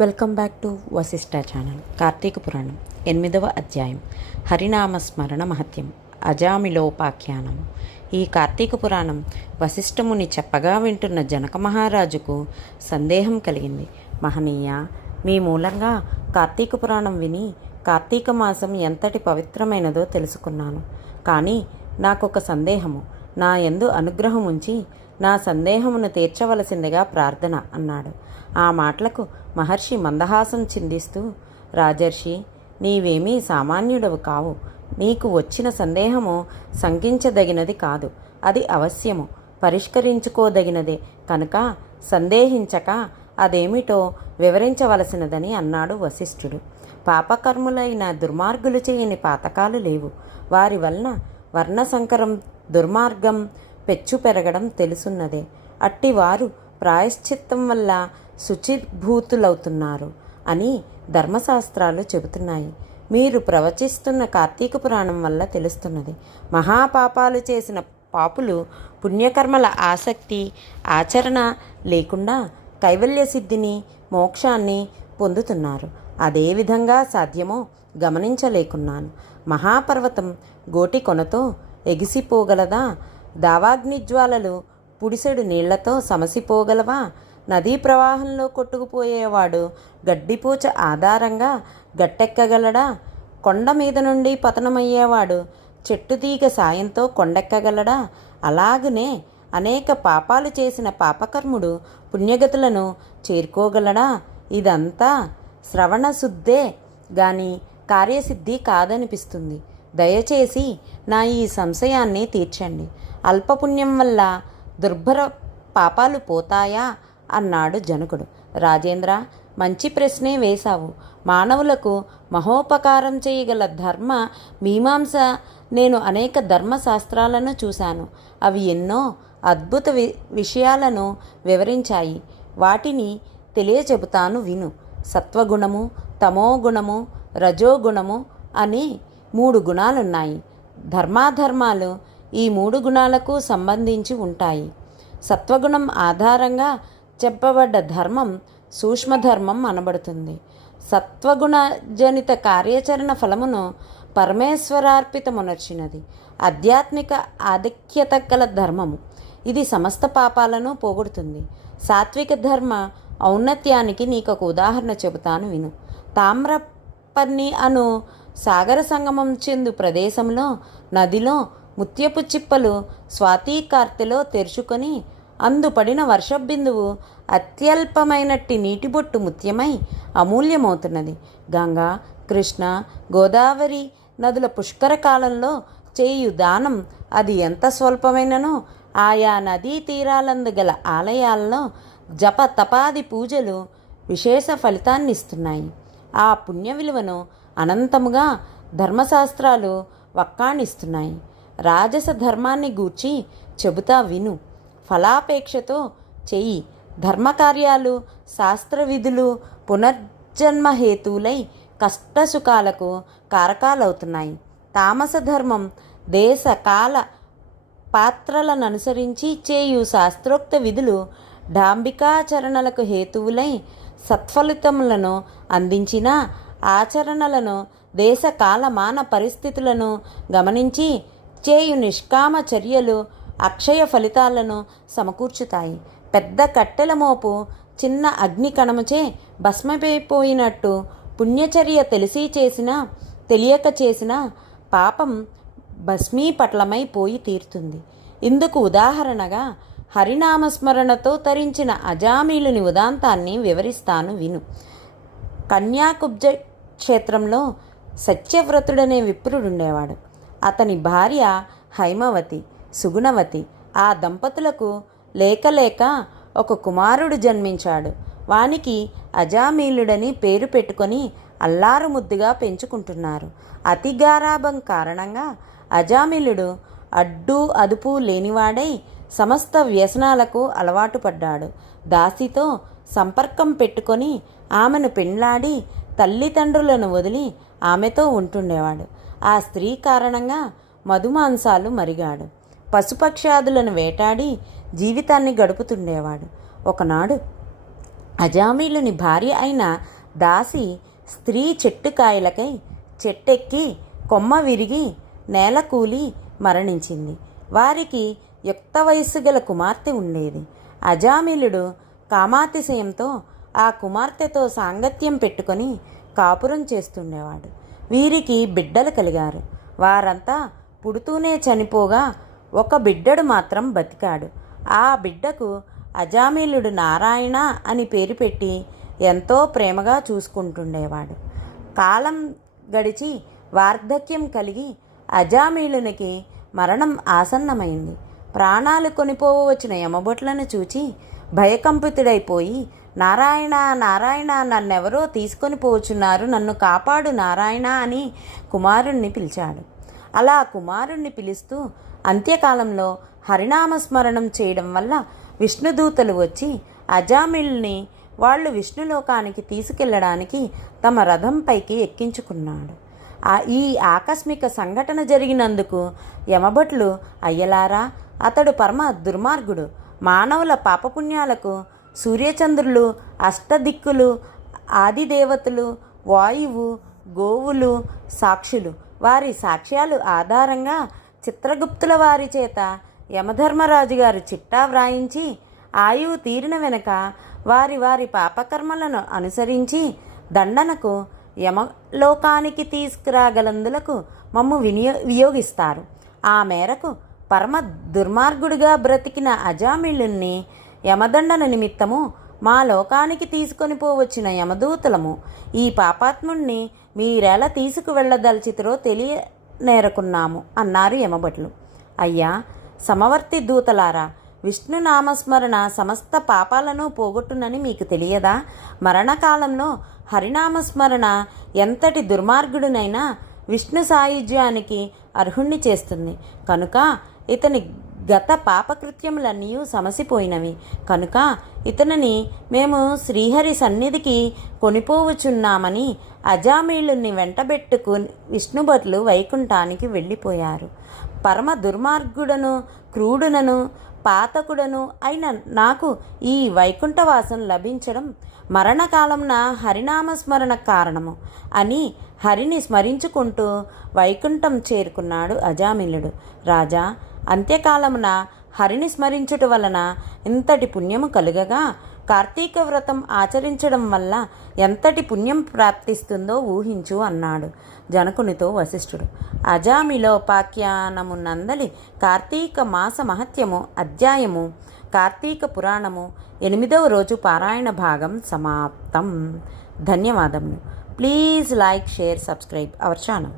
Welcome back to Vasishta channel Karthika Puranam ఎనిమిదవ అధ్యాయం హరినామ స్మరణ మహత్యం అజామిలోపాఖ్యానం. ఈ కార్తీక పురాణం వశిష్ఠముని చెప్పగా వింటున్న జనక మహారాజుకు సందేహం కలిగింది. మహనీయ మీ మూలంగా కార్తీక పురాణం విని కార్తీక మాసం ఎంతటి పవిత్రమైనదో తెలుసుకున్నాను. కానీ నాకొక సందేహము. నా యందు అనుగ్రహం ఉంచి నా సందేహమును తీర్చవలసిందిగా ప్రార్థన అన్నాడు. ఆ మాటలకు మహర్షి మందహాసం చిందిస్తూ రాజర్షి నీవేమీ సామాన్యుడవు కావు. నీకు వచ్చిన సందేహము శంకించదగినది కాదు. అది అవశ్యము. పరిష్కరించుకోదగినదే. కనుక సందేహించక అదేమిటో వివరించవలసినదని అన్నాడు వశిష్ఠుడు. పాపకర్ములైన దుర్మార్గులు చేయని పాతకాలు లేవు. వారి వలన వర్ణసంకరం దుర్మార్గం పెచ్చు పెరగడం తెలుసున్నదే. అట్టివారు ప్రాయశ్చిత్తం వల్ల శుచిభూతులవుతున్నారు అని ధర్మశాస్త్రాలు చెబుతున్నాయి. మీరు ప్రవచిస్తున్న కార్తీక పురాణం వల్ల తెలుస్తున్నది. మహాపాపాలు చేసిన పాపులు పుణ్యకర్మల ఆసక్తి ఆచరణ లేకుండా కైవల్య సిద్ధిని మోక్షాన్ని పొందుతున్నారు. అదే విధంగా సాధ్యమో గమనించలేకున్నాను. మహాపర్వతం గోటి కొనతో ఎగిసిపోగలదా? దావాగ్నిజ్వాలలు పుడిసెడు నీళ్ళతో సమసిపోగలవా? నదీ ప్రవాహంలో కొట్టుకుపోయేవాడు. గడ్డిపూచ ఆధారంగా గట్టెక్కగలడా? కొండ మీద నుండి పతనమయ్యేవాడు. చెట్టు తీగ సాయంతో కొండెక్కగలడా? అలాగనే అనేక పాపాలు చేసిన పాపకర్ముడు పుణ్యగతులను చేరుకోగలడా? ఇదంతా శ్రవణ శుద్ధే గాని కార్యసిద్ధి కాదనిపిస్తుంది. దయచేసి నా ఈ సంశయాన్ని తీర్చండి. అల్పపుణ్యం వల్ల దుర్భర పాపాలు పోతాయా? అన్నాడు జనకుడు. రాజేంద్ర మంచి ప్రశ్నే వేశావు. మానవులకు మహోపకారం చేయగల ధర్మ మీమాంస నేను అనేక ధర్మశాస్త్రాలను చూశాను. అవి ఎన్నో అద్భుత వి విషయాలను వివరించాయి. వాటిని తెలియచెబుతాను విను. సత్వగుణము తమోగుణము రజోగుణము అని మూడు గుణాలున్నాయి. ధర్మాధర్మాలు ఈ మూడు గుణాలకు సంబంధించి ఉంటాయి. సత్వగుణం ఆధారంగా చెప్పబడ్డ ధర్మం సూక్ష్మధర్మం అనబడుతుంది. సత్వగుణ జనిత కార్యాచరణ ఫలమును పరమేశ్వరార్పితమునర్చినది. ఆధ్యాత్మిక ఆధిక్యత గల ధర్మము. ఇది సమస్త పాపాలను పోగొడుతుంది. సాత్విక ధర్మ ఔన్నత్యానికి నీకు ఒక ఉదాహరణ చెబుతాను విను. తామ్రపర్ణి అను సాగర సంగమం చెందు ప్రదేశంలో నదిలో ముత్యపు చిప్పలు స్వాతి కార్తెలో తెరుచుకొని అందుపడిన వర్షబిందువు అత్యల్పమైనట్టి నీటిబొట్టు ముత్యమై అమూల్యమవుతున్నది. గంగా కృష్ణ గోదావరి నదుల పుష్కర కాలంలో చేయు దానం అది ఎంత స్వల్పమైననో ఆయా నదీ తీరాలందు గల ఆలయాల్లో జప తపాది పూజలు విశేష ఫలితాన్ని ఇస్తున్నాయి ఆ పుణ్య విలువను అనంతముగా ధర్మశాస్త్రాలు వక్కాణిస్తున్నాయి. రాజస ధర్మాన్ని గూర్చి చెబుతా విను. ఫలాపేక్షతో చెయ్యి ధర్మకార్యాలు శాస్త్ర విధులు పునర్జన్మ హేతువులై కష్టసుఖాలకు కారకాలవుతున్నాయి. తామస ధర్మం దేశ కాల పాత్రలను అనుసరించి చేయు శాస్త్రోక్త విధులు డాంబికాచరణలకు హేతువులై సత్ఫలితములను అందించిన ఆచరణలను దేశ కాలమాన పరిస్థితులను గమనించి చేయు నిష్కామ చర్యలు అక్షయ ఫలితాలను సమకూర్చుతాయి. పెద్ద కట్టెల మోపు చిన్న అగ్ని కణముచే భస్మమైపోయినట్టు పుణ్యచర్య తెలిసి చేసిన తెలియక చేసిన పాపం భస్మీపట్లమై పోయి తీరుతుంది. ఇందుకు ఉదాహరణగా హరినామస్మరణతో తరించిన అజామీలుని ఉదాంతాన్ని వివరిస్తాను విను. కన్యాకుబ్జ క్షేత్రంలో సత్యవ్రతుడనే విప్రుడుండేవాడు. అతని భార్య హైమవతి. సుగుణవతి. ఆ దంపతులకు లేక లేక ఒక కుమారుడు జన్మించాడు. వానికి అజామీలుడని పేరు పెట్టుకొని అల్లారు ముద్దుగా పెంచుకుంటున్నారు. అతి గారాభం కారణంగా అజామిలుడు అడ్డు అదుపు లేనివాడై సమస్త వ్యసనాలకు అలవాటు పడ్డాడు. దాసితో సంపర్కం పెట్టుకొని ఆమెను పెండ్లాడి తల్లిదండ్రులను వదిలి ఆమెతో ఉంటుండేవాడు. ఆ స్త్రీ కారణంగా మధుమాంసాలు మరిగాడు. పశుపక్ష్యాదులను వేటాడి జీవితాన్ని గడుపుతుండేవాడు. ఒకనాడు అజామీలుని భార్య అయిన దాసి స్త్రీ చెట్టుకాయలకై చెట్టెక్కి కొమ్మ విరిగి నేల కూలి మరణించింది. వారికి యుక్త వయస్సు గల కుమార్తె ఉండేది. అజామిలుడు కామాతిశయంతో ఆ కుమార్తెతో సాంగత్యం పెట్టుకొని కాపురం చేస్తుండేవాడు. వీరికి బిడ్డలు కలిగారు. వారంతా పుడుతూనే చనిపోగా ఒక బిడ్డడు మాత్రం బతికాడు. ఆ బిడ్డకు అజామిలుడు నారాయణ అని పేరు పెట్టి ఎంతో ప్రేమగా చూసుకుంటుండేవాడు. కాలం గడిచి వార్ధక్యం కలిగి అజామీలునికి మరణం ఆసన్నమైంది. ప్రాణాలు కొనిపోవచ్చిన యమబొట్లను చూచి భయకంపితుడైపోయి నారాయణ నారాయణ నన్నెవరో తీసుకొని పోవచ్చున్నారు నన్ను కాపాడు నారాయణ అని కుమారుణ్ణి పిలిచాడు. అలా కుమారుణ్ణి పిలుస్తూ అంత్యకాలంలో హరినామస్మరణం చేయడం వల్ల విష్ణుదూతలు వచ్చి అజామిల్ని వాళ్ళు విష్ణులోకానికి తీసుకెళ్ళడానికి తమ రథంపైకి ఎక్కించుకున్నాడు. ఆ ఈ ఆకస్మిక సంఘటన జరిగినందుకు యమభట్లు అయ్యలారా అతడు పరమ దుర్మార్గుడు మానవుల పాపపుణ్యాలకు సూర్యచంద్రులు అష్టదిక్కులు ఆదిదేవతలు వాయువు గోవులు సాక్షులు వారి సాక్ష్యాలు ఆధారంగా చిత్రగుప్తుల వారి చేత యమధర్మరాజు గారు చిట్టా వ్రాయించి ఆయువు తీరిన వెనక వారి వారి పాపకర్మలను అనుసరించి దండనకు యమలోకానికి తీసుకురాగలందులకు మమ్ము వినియో వియోగిస్తారు. ఆ మేరకు పరమ దుర్మార్గుడిగా బ్రతికిన అజామిళుణ్ణి యమదండన నిమిత్తము మా లోకానికి తీసుకొని పోవచ్చిన యమదూతలము ఈ పాపాత్ముణ్ణి మీరెలా తీసుకువెళ్ళదలిచితిరో నేరకున్నాము అన్నారు యమభటులు. అయ్యా సమవర్తి దూతలారా విష్ణు నామస్మరణ సమస్త పాపాలను పోగొట్టునని మీకు తెలియదా? మరణకాలంలో హరినామస్మరణ ఎంతటి దుర్మార్గుడునైనా విష్ణు సాయుధ్యానికి అర్హుణ్ణి చేస్తుంది. కనుక ఇతని గత పాపకృత్యములన్నీ సమసిపోయినవి. కనుక ఇతనిని మేము శ్రీహరి సన్నిధికి కొనిపోవచున్నామని అజామీళుని వెంటబెట్టుకు విష్ణుభట్లు వైకుంఠానికి వెళ్ళిపోయారు. పరమ దుర్మార్గుడను క్రూడునను పాతకుడను అయిన నాకు ఈ వైకుంఠవాసం లభించడం మరణకాలంన హరినామస్మరణ కారణము అని హరిని స్మరించుకుంటూ వైకుంఠం చేరుకున్నాడు అజామిలుడు. రాజా అంత్యకాలమున హరిని స్మరించుట వలన ఇంతటి పుణ్యము కలుగగా కార్తీక వ్రతం ఆచరించడం వల్ల ఎంతటి పుణ్యం ప్రాప్తిస్తుందో ఊహించు అన్నాడు జనకునితో వశిష్ఠుడు. అజామిలోపాఖ్యానము నందలి కార్తీక మాస మహత్యము అధ్యాయము కార్తీక పురాణము ఎనిమిదవ రోజు పారాయణ భాగం సమాప్తం. ధన్యవాదములు. Please like share subscribe our channel.